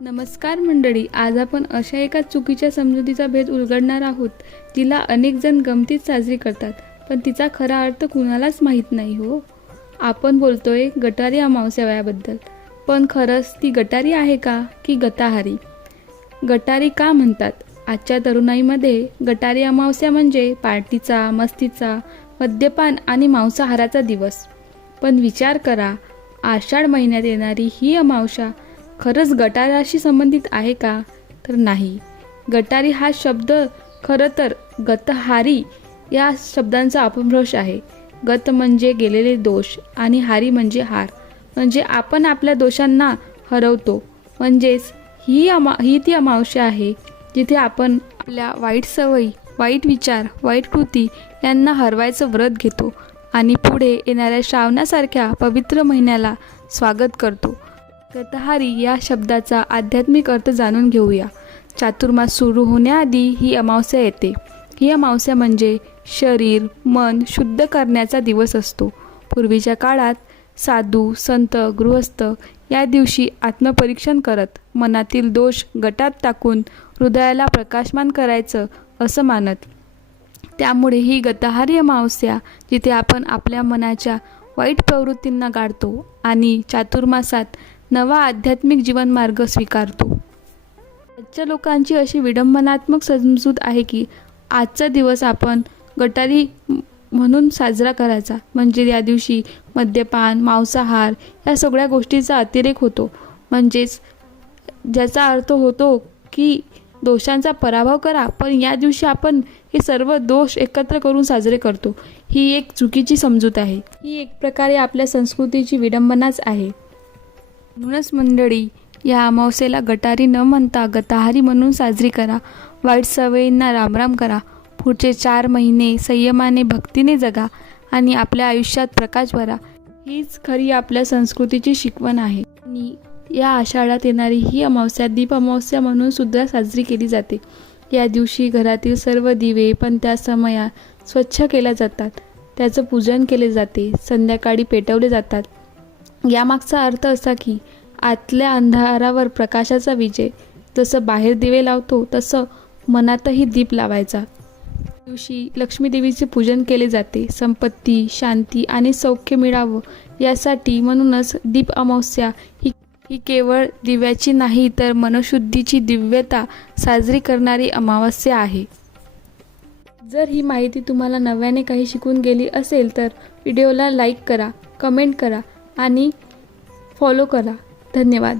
नमस्कार मंडळी आज आपण अशा एका चुकीच्या समजुतीचा भेद उलगडणार आहोत. तिला अनेक जण गमतीत साजरी करतात पण तिचा खरा अर्थ कुणालाच माहीत नाही हो. आपण बोलतोय गटारी अमावस्यावयाबद्दल पण खरंच ती गटारी आहे का की गताहारी? गटारी का म्हणतात? आजच्या तरुणाईमध्ये गटारी अमावस्या म्हणजे पार्टीचा मस्तीचा मद्यपान आणि मांसाहाराचा दिवस. पण विचार करा आषाढ महिन्यात येणारी ही अमावस्या खरंच गटाराशी संबंधित आहे का? तर नाही. गटारी हा शब्द खरं तर गतहारी या शब्दांचा अपभ्रंश आहे. गत म्हणजे गेलेले दोष आणि हारी म्हणजे हार. म्हणजे आपण आपल्या दोषांना हरवतो. म्हणजेच ही अमा ही ती अमावस्या आहे जिथे आपण आपल्या वाईट सवयी वाईट विचार वाईट कृती यांना हरवायचं व्रत घेतो आणि पुढे येणाऱ्या श्रावणासारख्या पवित्र महिन्याला स्वागत करतो. गतहारी या शब्दाचा आध्यात्मिक अर्थ जाणून घेऊया. चातुर्मास सुरू होण्याआधी ही अमावस्या येते. ही अमावस्या म्हणजे शरीर मन शुद्ध करण्याचा दिवस असतो. पूर्वीच्या काळात साधू संत गृहस्थ या दिवशी आत्मपरीक्षण करत मनातील दोष गटात टाकून हृदयाला प्रकाशमान करायचं असं मानत. त्यामुळे ही गतहारी अमावस्या जिथे आपण आपल्या मनाच्या वाईट प्रवृत्तींना गाडतो आणि चातुर्मासात नवा आध्यात्मिक जीवनमार्ग स्वीकारतो. आजच्या लोकांची अशी विडंबनात्मक समजूत आहे की आजचा दिवस आपण गटारी म्हणून साजरा करायचा. म्हणजे या दिवशी मद्यपान मांसाहार या सगळ्या गोष्टीचा अतिरेक होतो. म्हणजेच ज्याचा अर्थ होतो की दोषांचा पराभव करा पण या दिवशी आपण हे सर्व दोष एकत्र करून साजरे करतो. ही एक चुकीची समजूत आहे. ही एक प्रकारे आपल्या संस्कृतीची विडंबनाच आहे. म्हणूनच मंडळी या अमावस्येला गटारी न म्हणता गताहारी म्हणून साजरी करा. वाईट सवयींना रामराम करा. पुढचे चार महिने संयमाने भक्तीने जगा आणि आपल्या आयुष्यात प्रकाश भरा. हीच खरी आपल्या संस्कृतीची शिकवण आहे. आणि या आषाढात येणारी ही अमावस्या दीप अमावस्या म्हणून सुद्धा साजरी केली जाते. या दिवशी घरातील सर्व दिवे पण त्या समया स्वच्छ केल्या जातात. त्याचं पूजन केले जाते. संध्याकाळी पेटवले जातात. यामागचा अर्थ असा की आतल्या अंधारावर प्रकाशाचा विजय जसं बाहेर दिवे लावतो तसं मनातही दीप लावायचा. दिवशी लक्ष्मी देवीचे पूजन केले जाते. संपत्ती शांती आणि सौख्य मिळावं यासाठी म्हणूनच दीप अमावस्या ही ही केवळ दिव्याची नाही तर मनशुद्धीची दिव्यता साजरी करणारी अमावस्या आहे. जर ही माहिती तुम्हाला नव्याने काही शिकून गेली असेल तर व्हिडिओला लाईक करा कमेंट करा आणि फॉलो करा. धन्यवाद.